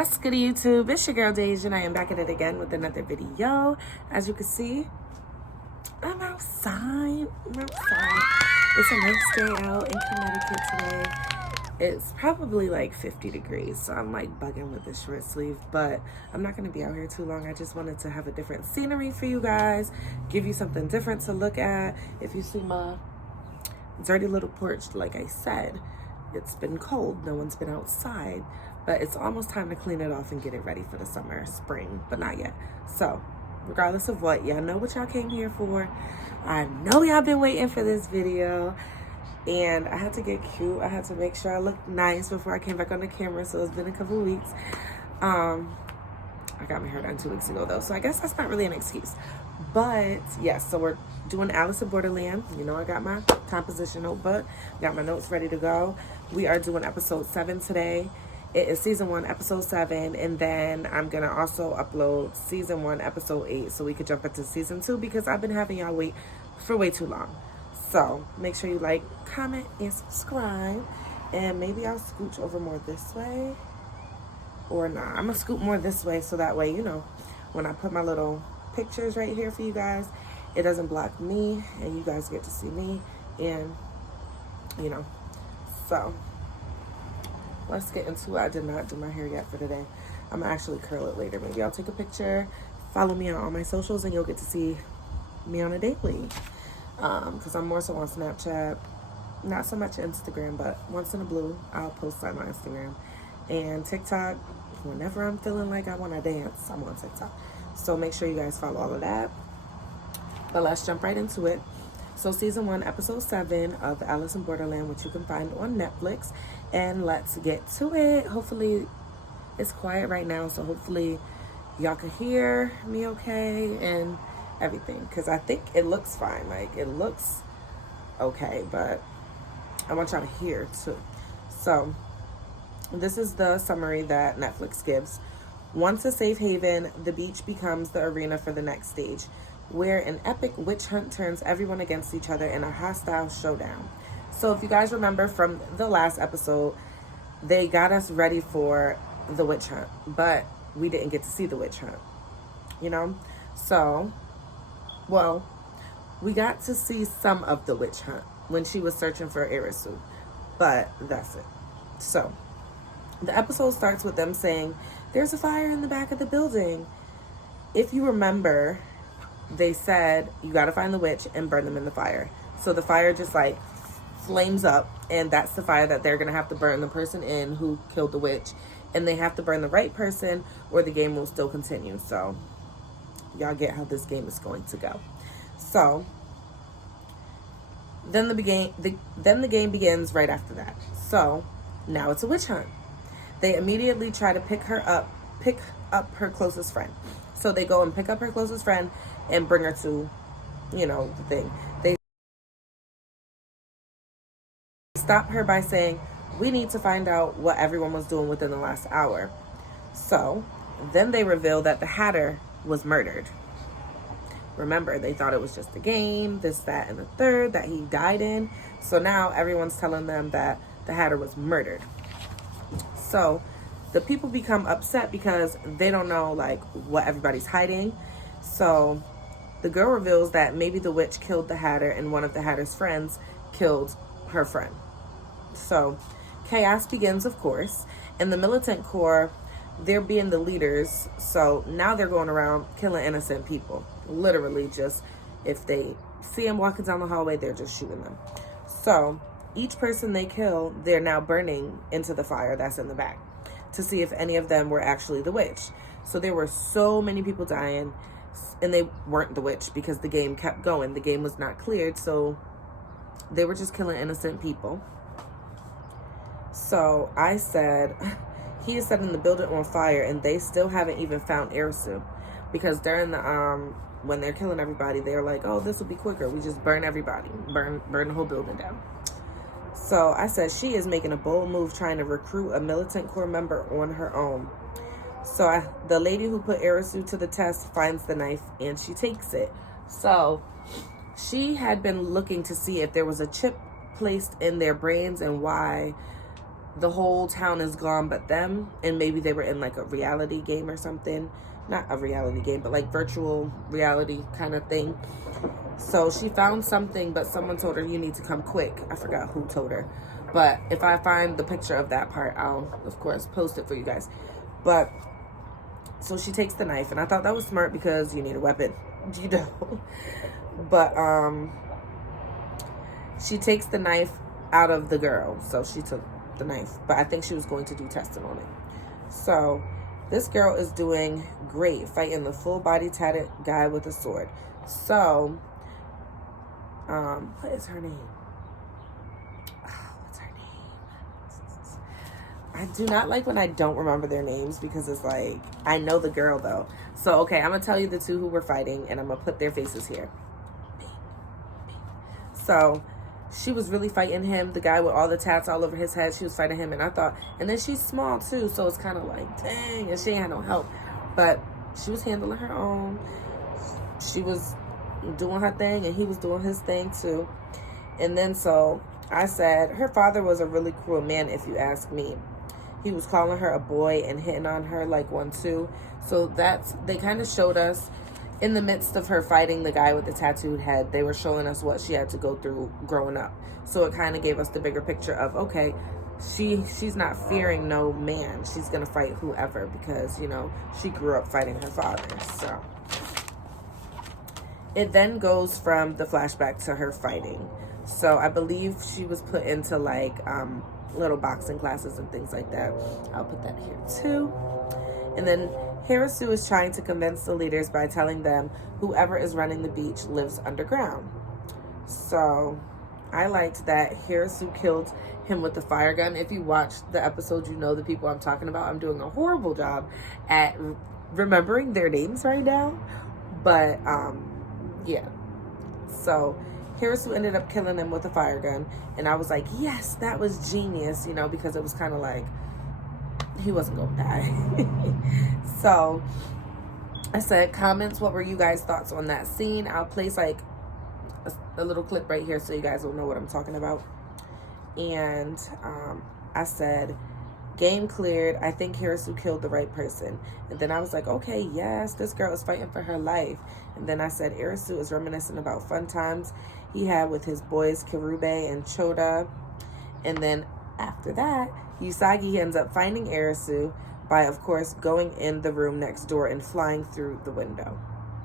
What's good, YouTube? It's your girl Deja, and I am back at it again with another video. As you can see, I'm outside. It's a nice day out in Connecticut today. It's probably like 50 degrees, so I'm like bugging with this short sleeve, but I'm not going to be out here too long. I just wanted to have a different scenery for you guys, give you something different to look at. If you see my dirty little porch, like I said, it's been cold. No one's been outside, but it's almost time to clean it off and get it ready for the summer, spring, but not yet. So regardless of what, y'all know what y'all came here for. I know y'all been waiting for this video, and I had to get cute. I had to make sure I looked nice before I came back on the camera, so it's been a couple weeks. I got my hair done 2 weeks ago though, so I guess that's not really an excuse. But yes, so we're doing Alice in Borderland. You know, I got my composition notebook, got my notes ready to go. We are doing episode 7 today. It is season 1, episode 7, and then I'm gonna also upload season 1, episode 8, so we could jump into season 2 because I've been having y'all wait for way too long. So make sure you like, comment, and subscribe, and maybe I'll scooch over more this way, or not. I'm gonna scoot more this way so that way, you know, when I put my little pictures right here for you guys, it doesn't block me and you guys get to see me, and you know. So let's get into it. I did not do my hair yet for today. I'm gonna actually curl it later. Maybe I'll take a picture, follow me on all my socials, and you'll get to see me on a daily. Because I'm more so on Snapchat, not so much Instagram, but once in a blue I'll post on my Instagram. And TikTok, whenever I'm feeling like I want to dance, I'm on TikTok. So make sure you guys follow all of that. But let's jump right into it. So season 1, episode 7 of Alice in Borderland, which you can find on Netflix. And let's get to it. Hopefully it's quiet right now, so hopefully y'all can hear me okay and everything. Because I think it looks fine. Like, it looks okay, but I want y'all to hear too. So this is the summary that Netflix gives. Once a safe haven, the beach becomes the arena for the next stage, where an epic witch hunt turns everyone against each other in a hostile showdown. So if you guys remember from the last episode, they got us ready for the witch hunt, but we didn't get to see the witch hunt, you know? So, well, we got to see some of the witch hunt when she was searching for Irisu, but that's it. So the episode starts with them saying, "There's a fire in the back of the building." If you remember, they said you got to find the witch and burn them in the fire. So the fire just like flames up, and that's the fire that they're going to have to burn the person in who killed the witch. And they have to burn the right person or the game will still continue. So y'all get how this game is going to go. So then the game begins right after that. So now it's a witch hunt. They immediately try to pick up her closest friend. So they go and pick up her closest friend and bring her to, you know, the thing. They stop her by saying, "We need to find out what everyone was doing within the last hour." So then they reveal that the Hatter was murdered. Remember, they thought it was just a game, this, that, and the third that he died in. So now everyone's telling them that the Hatter was murdered. So the people become upset because they don't know like what everybody's hiding. So the girl reveals that maybe the witch killed the Hatter and one of the Hatter's friends killed her friend. So chaos begins, of course, and the militant corps, they're being the leaders. So now they're going around killing innocent people. Literally, just if they see them walking down the hallway, they're just shooting them. So each person they kill, they're now burning into the fire that's in the back to see if any of them were actually the witch. So there were so many people dying, and they weren't the witch because the game kept going. The game was not cleared, so they were just killing innocent people. So I said, he is setting the building on fire, and they still haven't even found Irisu, because during the when they're killing everybody, they're like, "Oh, this will be quicker. We just burn everybody, burn the whole building down." So I said she is making a bold move trying to recruit a militant corps member on her own. So the lady who put Irisu to the test finds the knife and she takes it. So she had been looking to see if there was a chip placed in their brains and why the whole town is gone but them, and maybe they were in like a reality game or something. Not a reality game, but like virtual reality kind of thing. So she found something, but someone told her, you need to come quick. I forgot who told her, but if I find the picture of that part, I'll of course post it for you guys. But so she takes the knife, and I thought that was smart because you need a weapon, you know. But she takes the knife out of the girl. So she took the knife, but I think she was going to do testing on it. So this girl is doing great, fighting the full body tatted guy with a sword. So what is her name? What's her name? I do not like when I don't remember their names, because it's like, I know the girl though. So okay, I'm gonna tell you the two who were fighting, and I'm gonna put their faces here. So she was really fighting him, the guy with all the tats all over his head. She was fighting him, and I thought, and then she's small too, so it's kind of like, dang, and she ain't had no help. But she was handling her own. She was doing her thing, and he was doing his thing too. And then so I said, her father was a really cruel man, if you ask me. He was calling her a boy and hitting on her like one too. So they kind of showed us, in the midst of her fighting the guy with the tattooed head, they were showing us what she had to go through growing up. So it kind of gave us the bigger picture of, okay, she's not fearing no man. She's going to fight whoever, because, you know, she grew up fighting her father. So it then goes from the flashback to her fighting. So I believe she was put into like little boxing classes and things like that. I'll put that here too. And then Hirasu is trying to convince the leaders by telling them whoever is running the beach lives underground. So I liked that Hirasu killed him with the fire gun. If you watched the episode, you know the people I'm talking about. I'm doing a horrible job at remembering their names right now. But yeah. So Hirasu ended up killing him with a fire gun. And I was like, yes, that was genius, you know, because it was kind of like, he wasn't gonna die. So I said, comments, what were you guys' thoughts on that scene? I'll place like a little clip right here so you guys will know what I'm talking about. And I said, game cleared. I think Hirasu killed the right person. And then I was like, okay, yes, this girl is fighting for her life. And then I said, Hirasu is reminiscing about fun times he had with his boys Kirube and Choda. And then after that, Usagi ends up finding Hirasu by, of course, going in the room next door and flying through the window.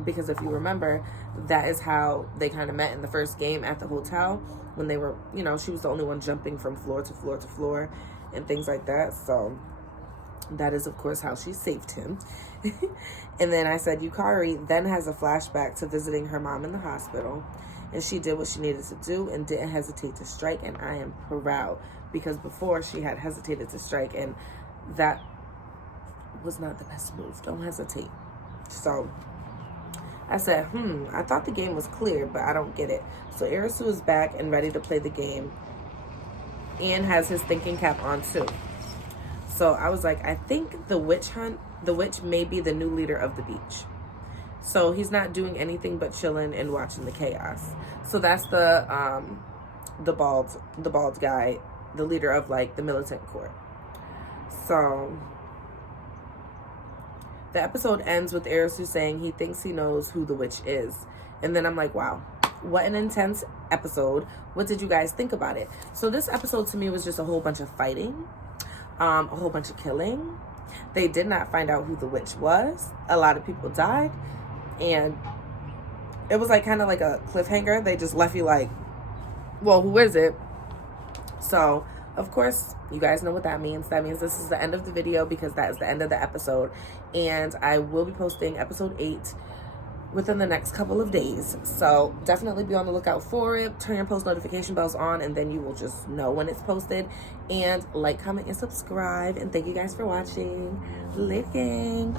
Because if you remember, that is how they kind of met in the first game at the hotel, when they were, you know, she was the only one jumping from floor to floor to floor and things like that. So that is, of course, how she saved him. And then I said, Yukari then has a flashback to visiting her mom in the hospital. And she did what she needed to do and didn't hesitate to strike. And I am proud, because before she had hesitated to strike, and that was not the best move. Don't hesitate. So I said, I thought the game was clear, but I don't get it. So Hirasu is back and ready to play the game, and has his thinking cap on too. So I was like, I think the witch may be the new leader of the beach. So he's not doing anything but chilling and watching the chaos. So that's the bald guy, the leader of like the militant court. So the episode ends with Hirasu saying he thinks he knows who the witch is. And then I'm like, wow, what an intense episode. What did you guys think about it? So this episode to me was just a whole bunch of fighting, a whole bunch of killing. They did not find out who the witch was. A lot of people died. And it was like kind of like a cliffhanger. They just left you like, well, who is it? So of course, you guys know what that means. That means this is the end of the video, because that is the end of the episode. And I will be posting episode 8 within the next couple of days. So definitely be on the lookout for it. Turn your post notification bells on, and then you will just know when it's posted. And like, comment, and subscribe. And thank you guys for watching. Later, gang.